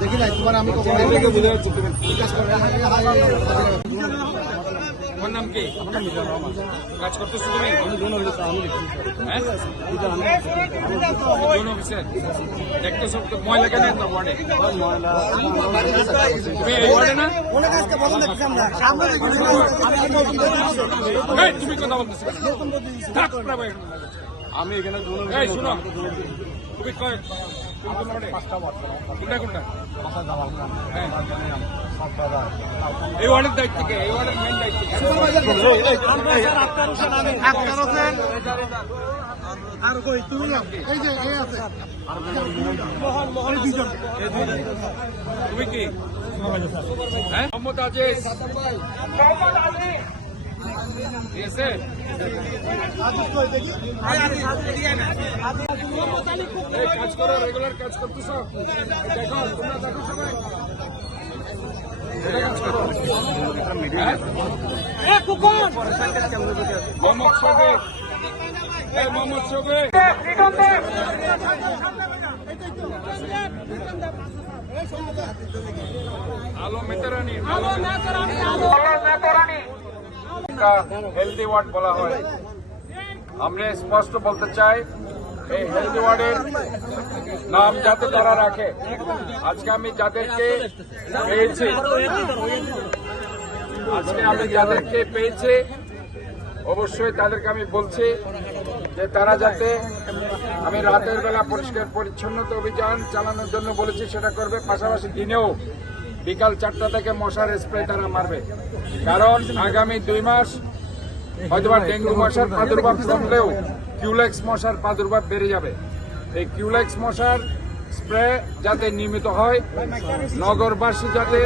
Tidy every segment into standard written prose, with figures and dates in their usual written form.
দেখি নাই তোমার আমি বুঝে যাচ্ছি তুমি তোমার নাম কি? কাজ করতেছো তুমি? দেখতেছো ময়লা কেন ওয়ার্ডে? তুমি এই ওয়ার্ডে না? তুমি কথা বলতেছো? আমি এখানে শুনো, তুমি কোনটা কোনটা এই ওয়ার্ডের দায়িত্ব কে? এই ওয়ার্ডের মেইন দায়িত্ব তুমি কি? মোহাম্মদ আজিজ কাজ করো, রেগুলার কাজ করতেছ। দেখো তোমরা দেখো সবাই মোহাম্মদ শফিক, মোহাম্মদ শফিক আলো মেতেরানি হেলদি ওয়ার্ড বলা হয়। আমরা স্পষ্ট বলতে চাই এই হেলদি ওয়ার্ডের নাম যাতে তারা রাখে। আজকে আমি যাদেরকে পেয়েছি অবশ্যই তাদেরকে আমি বলছি যে তারা যাতে, আমি রাতের বেলা পরিষ্কার পরিচ্ছন্নতা অভিযান চালানোর জন্য বলেছি সেটা করবে, পাশাপাশি দিনেও বিকাল 4টা থেকে মশার স্প্রে তারা মারবে। কারণ আগামী 2 মাস হয়তো ডেঙ্গু মশার প্রাদুর্ভাব কমলেও কিউলেক্স মশার প্রাদুর্ভাব বেড়ে যাবে। এই কিউলেক্স মশার স্প্রে যাতে নিয়মিত হয়, নগরবাসী যাতে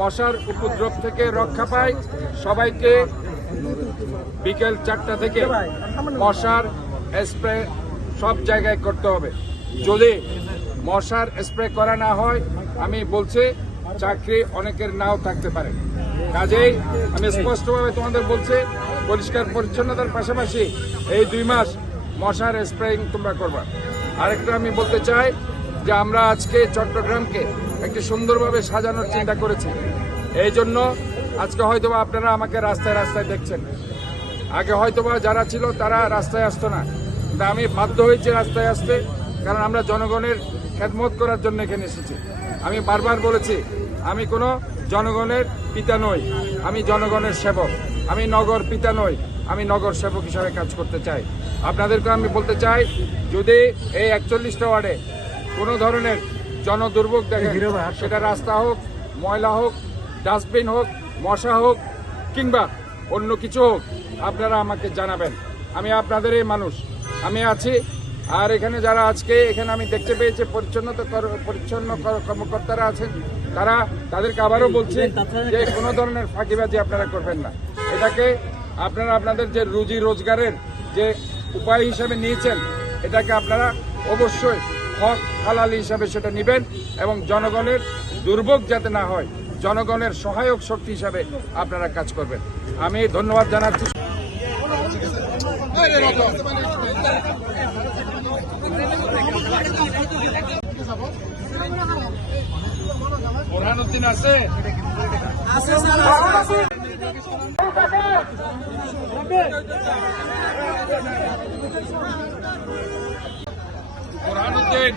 মশার উপদ্রব থেকে রক্ষা পায়, সবাইকে বিকেল 4টা থেকে মশার স্প্রে সব জায়গায় করতে হবে। যদি মশার স্প্রে করা না হয়, আমি বলছি চাকরি অনেকের নাও থাকতে পারে। কাজেই আমি স্পষ্টভাবে তোমাদের বলছি, পরিষ্কার পরিচ্ছন্নতার পাশাপাশি এই 2 মাস মশার স্প্রেইং তোমরা করবা। আরেকটা আমি বলতে চাই যে আমরা আজকে চট্টগ্রামকে একটি সুন্দরভাবে সাজানোর চিন্তা করেছি। এই জন্য আজকে হয়তোবা আপনারা আমাকে রাস্তায় রাস্তায় দেখছেন। আগে হয়তোবা যারা ছিল তারা রাস্তায় আসতো না, কিন্তু আমি বাধ্য হয়েছি রাস্তায় আসতে, কারণ আমরা জনগণের খেদমত করার জন্য এখানে এসেছি। আমি বারবার বলেছি আমি কোনো জনগণের পিতা নই, আমি জনগণের সেবক। আমি নগর পিতা নই, আমি নগর সেবক হিসাবে কাজ করতে চাই। আপনাদেরকে আমি বলতে চাই, যদি এই 41টা ওয়ার্ডে কোনো ধরনের জনদুর্ভোগ দেখেন, সেটা রাস্তা হোক, ময়লা হোক, ডাস্টবিন হোক, মশা হোক, কিংবা অন্য কিছু হোক, আপনারা আমাকে জানাবেন। আমি আপনাদেরই মানুষ, আমি আছি। আর এখানে যারা আজকে এখানে আমি দেখতে পেয়েছি পরিচ্ছন্ন কর্মকর্তারা আছেন, তাদেরকে আবারও বলছি যে কোনো ধরনের ফাঁকিবাজি আপনারা করবেন না। এটাকে আপনারা আপনাদের যে রুজি রোজগারের যে উপায় হিসাবে নিয়েছেন, এটাকে আপনারা অবশ্যই হক হালালি হিসাবে সেটা নেবেন এবং জনগণের দুর্ভোগ যাতে না হয়, জনগণের সহায়ক শক্তি হিসাবে আপনারা কাজ করবেন। আমি ধন্যবাদ জানাচ্ছি। বোরহানুদ্দিন আছে? বোরহানুদ্দিন